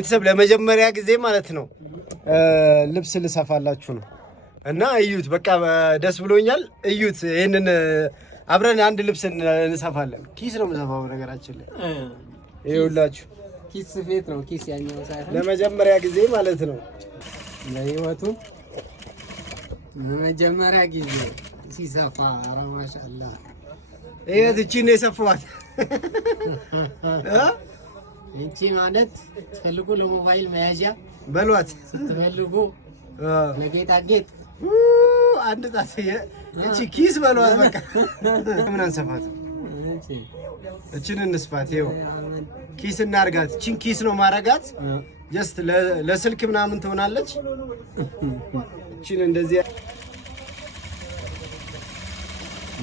ቤተሰብ ለመጀመሪያ ጊዜ ማለት ነው ልብስ ልሰፋላችሁ ነው እና እዩት። በቃ ደስ ብሎኛል። እዩት። ይሄንን አብረን አንድ ልብስ እንሰፋለን። ኪስ ነው የምሰፋው ነገራችን ላይ ይኸውላችሁ። ኪስ ስፌት ነው። ኪስ ያኛው ሳይሆን ለመጀመሪያ ጊዜ ማለት ነው ለህይወቱ ለመጀመሪያ ጊዜ ሲሰፋ ማሻአላ። እዩት። እቺ ነው የሰፋዋት። እቺ ማለት ስትፈልጉ ለሞባይል መያዣ በሏት፣ ስትፈልጉ ለጌጣጌጥ አንድ ጣስየ እቺ ኪስ በሏት። በቃ ምን አንሰፋት? እቺን እንስፋት። ይኸው ኪስ እናርጋት። እቺን ኪስ ነው ማረጋት። ጀስት ለስልክ ምናምን ትሆናለች። እቺን እንደዚህ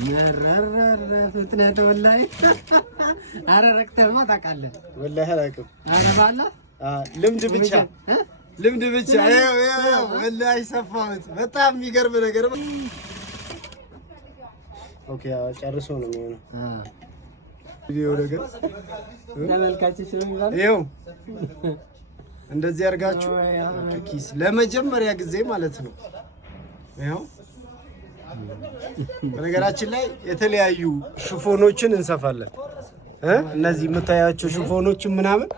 መረረረ ፍጥነት ወላሂ። አረ ረክተማ ታውቃለህ? ወላሂ አላውቅም። አረ ባላ ልምድ ብቻ ልምድ ብቻ። ይኸው ወላሂ ሰፋሁት። በጣም የሚገርም ነገር። ኦኬ ጨርሶ ነው የሚሆነው ቪዲዮ ነገር ተመልካች ስለሚባል ይኸው እንደዚህ አድርጋችሁ ኪስ ለመጀመሪያ ጊዜ ማለት ነው። ይኸው በነገራችን ላይ የተለያዩ ሽፎኖችን እንሰፋለን። እነዚህ የምታያቸው ሽፎኖችን ምናምን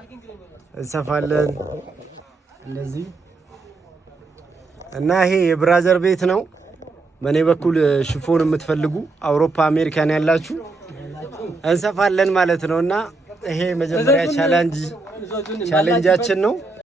እንሰፋለን እንደዚህ። እና ይሄ የብራዘር ቤት ነው። በእኔ በኩል ሽፎን የምትፈልጉ አውሮፓ አሜሪካን ያላችሁ እንሰፋለን ማለት ነው። እና ይሄ መጀመሪያ ቻሌንጃችን ነው።